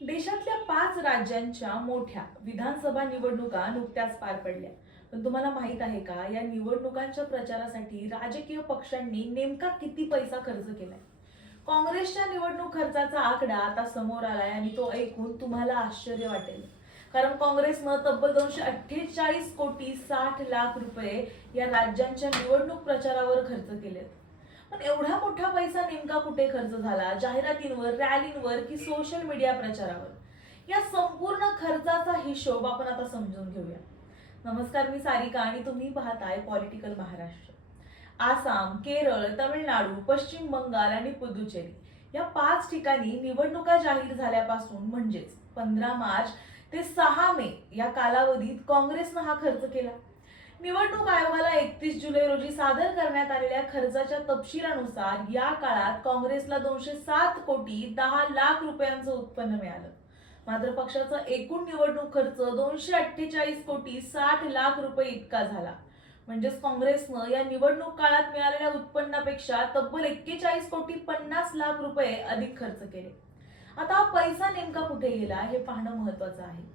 देशातल्या 5 राज्यांच्या मोठ्या विधानसभा निवडणुका नुकत्याच पार पडल्या. पण तुम्हाला माहित आहे का, या निवडणुकांच्या प्रचारासाठी राजकीय पक्षांनी नेमका किती पैसा खर्च केलाय? काँग्रेसच्या निवडणूक खर्चाचा आकडा आता समोर आलाय आणि तो ऐकून तुम्हाला आश्चर्य वाटेल. कारण काँग्रेसनं तब्बल 248 कोटी 60 लाख रुपये या राज्यांच्या निवडणूक प्रचारावर खर्च केलेत. पण एवढा मोठा पैसा नेमका कुठे खर्च झाला? जाहिरातींवर, रॅलींवर की सोशल मीडिया प्रचारावर? या संपूर्ण खर्चाचा हिशोब आपण आता समजून घेऊया. नमस्कार, मी सारिका आणि तुम्ही पाहताय पॉलिटिकल महाराष्ट्र. आसाम, केरळ, तमिळनाडू, पश्चिम बंगाल आणि पुदुचेरी या 5 ठिकाणी निवडणुका जाहीर झाल्यापासून म्हणजेच 15 मार्च ते 6 मे या कालावधीत काँग्रेसनं हा खर्च केला. निवडणूक आयोगाला 31 जुलै रोजी सादर करण्यात आलेल्या खर्चाच्या तपशिलानुसार या काळात काँग्रेसला 207 कोटी 10 लाख रुपयांचं उत्पन्न मिळालं. मात्र पक्षाचा एकूण निवडणूक खर्च 248 कोटी 60 लाख रुपये इतका झाला. म्हणजेच काँग्रेसनं या निवडणूक काळात मिळालेल्या उत्पन्नापेक्षा तब्बल 41 कोटी 50 लाख रुपये अधिक खर्च केले. आता हा पैसा नेमका कुठे गेला हे पाहणं महत्वाचं आहे.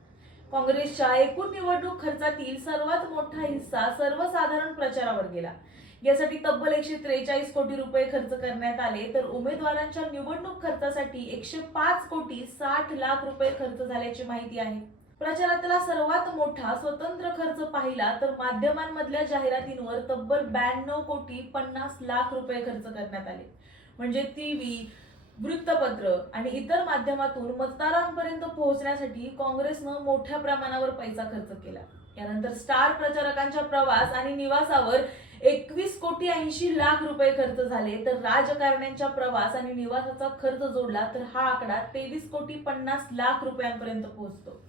काँग्रेसच्या एकूण निवडणूक खर्चातील सर्वात मोठा हिस्सा सर्वसाधारण प्रचारावर गेला. यासाठी तब्बल 143 कोटी रुपये खर्च करण्यात आले, तर उमेदवारांच्या निवडणूक खर्चासाठी 105 कोटी 60 लाख रुपये खर्च झाल्याची माहिती आहे. प्रचारातला सर्वात मोठा स्वतंत्र खर्च पाहिला तर माध्यमांमधल्या जाहिरातींवर तब्बल 92 कोटी 50 लाख रुपये खर्च करण्यात आले. म्हणजे टीव्ही, वृत्तपत्र आणि इतर माध्यमातून मतदारांपर्यंत पोहोचण्यासाठी काँग्रेसनं मोठ्या प्रमाणावर पैसा खर्च केला. यानंतर स्टार प्रचारकांच्या प्रवास आणि निवासावर 21 कोटी 80 लाख रुपये खर्च झाले, तर राजकारण्यांच्या प्रवास आणि निवासाचा खर्च जोडला तर हा आकडा 23 कोटी 50 लाख रुपयांपर्यंत पोहोचतो.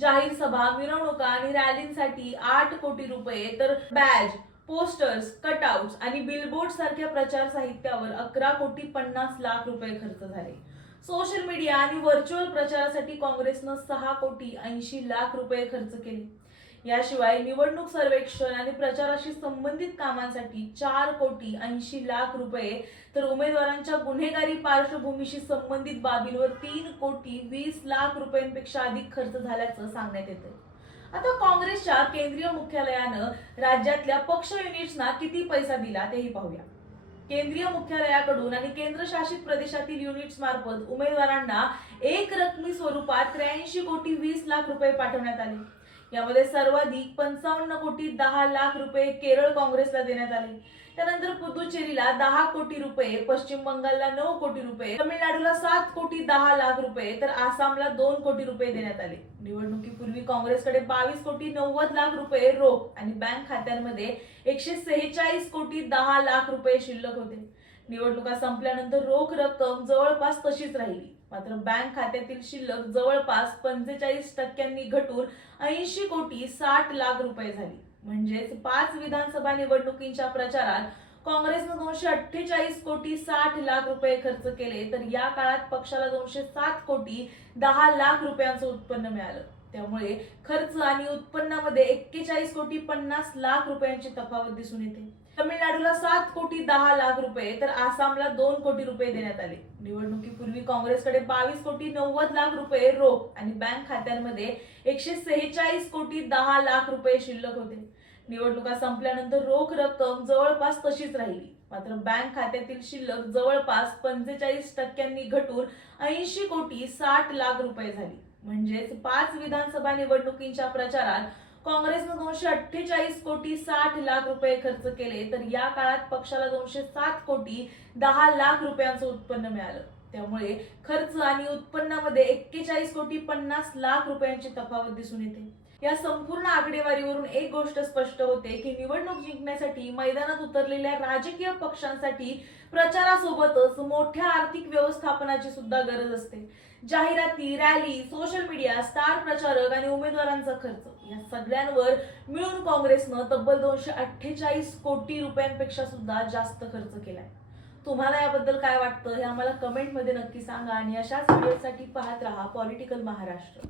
जाहीर सभा, मिरवणुका आणि रॅलींसाठी 8 कोटी रुपये, तर बॅज, पोस्टर्स, कटआउट्स आणि बिलबोर्ड सारख्या प्रचार साहित्यावर 11 कोटी 50 लाख रुपये खर्च झाले. सोशल मीडिया आणि व्हर्च्युअल प्रचारासाठी काँग्रेसनं 6 कोटी 80 लाख रुपये खर्च केले. याशिवाय निवडणूक सर्वेक्षण आणि प्रचाराशी संबंधित कामांसाठी 4 कोटी 80 लाख रुपये, तर उमेदवारांच्या गुन्हेगारी पार्श्वभूमीशी संबंधित बाबींवर 3 कोटी 20 लाख रुपयांपेक्षा अधिक खर्च झाल्याचं सांगण्यात येतं. आता काँग्रेसच्या केंद्रीय मुख्यालयानं राज्यातल्या पक्ष युनिट्सना किती पैसा दिला तेही पाहूया. केंद्रीय मुख्यालयाकडून आणि केंद्रशासित प्रदेशातील युनिट्स मार्फत उमेदवारांना एक रकमी स्वरूपात 83 कोटी 20 लाख रुपये पाठवण्यात आले. यामध्ये सर्वाधिक 55 कोटी 10 लाख रुपये केरळ काँग्रेसला देण्यात आले. त्यानंतर पुदुचेरीला 10 कोटी रुपये, पश्चिम बंगालला 9 कोटी रुपये, तमिळनाडूला 7 कोटी 10 लाख रुपये, तर आसामला 2 कोटी रुपये देण्यात आले. निवडणुकीपूर्वी काँग्रेसकडे 22 कोटी 90 लाख रुपये रोख आणि बँक खात्यांमध्ये 146 कोटी 10 लाख रुपये शिल्लक होते. निवडणुका संपल्यानंतर रोख रक्कम जवळपास तशीच राहिली. मात्र बँक खात्यातील शिल्लक जवळपास 45% घटून 80 कोटी 60 लाख रुपये झाली. म्हणजेच 5 विधानसभा निवडणुकींच्या प्रचारात काँग्रेसनं 248 कोटी 60 लाख रुपये खर्च केले, तर या काळात पक्षाला 207 कोटी 10 लाख रुपयांचं उत्पन्न मिळालं. त्यामुळे खर्च आणि उत्पन्नामध्ये 41 कोटी 50 लाख रुपयांची तफावत दिसून येते. तमिळनाडूला 7 कोटी 10 लाख रुपये, तर आसामला 2 कोटी रुपये देण्यात आले. निवडणुकीपूर्वी काँग्रेसकडे 22 कोटी 90 लाख रुपये रोख आणि बँक खात्यांमध्ये 146 कोटी 10 लाख रुपये शिल्लक होते. निवडणुका संपल्यानंतर रोख रक्कम जवळपास तशीच राहिली. मात्र बँक खात्यातील शिल्लक जवळपास 45% घटून 80 कोटी 60 लाख रुपये झाली. म्हणजेच 5 विधानसभा निवडणुकींच्या प्रचारात काँग्रेसनं 248 कोटी 60 लाख रुपये खर्च केले, तर या काळात पक्षाला 207 कोटी 10 लाख रुपयांचं उत्पन्न मिळालं. त्यामुळे खर्च आणि उत्पन्नामध्ये 41 कोटी 50 लाख रुपयांची तफावत दिसून येते. या संपूर्ण आकडेवारीवरून एक गोष्ट स्पष्ट होते की निवडणूक जिंकण्यासाठी मैदानात उतरलेल्या राजकीय पक्षांसाठी प्रचारासोबतच मोठ्या आर्थिक व्यवस्थापनाची सुद्धा गरज असते. जाहिराती, रॅली, सोशल मीडिया, स्टार प्रचारक आणि उमेदवारांचा खर्च या सगळ्यांवर मिळून काँग्रेसनं तब्बल 248 कोटी रुपयांपेक्षा सुद्धा जास्त खर्च केलाय. तुम्हाला याबद्दल काय वाटतं हे आम्हाला कमेंटमध्ये नक्की सांगा आणि अशाच व्हिडिओसाठी पाहत राहा पॉलिटिकल महाराष्ट्र.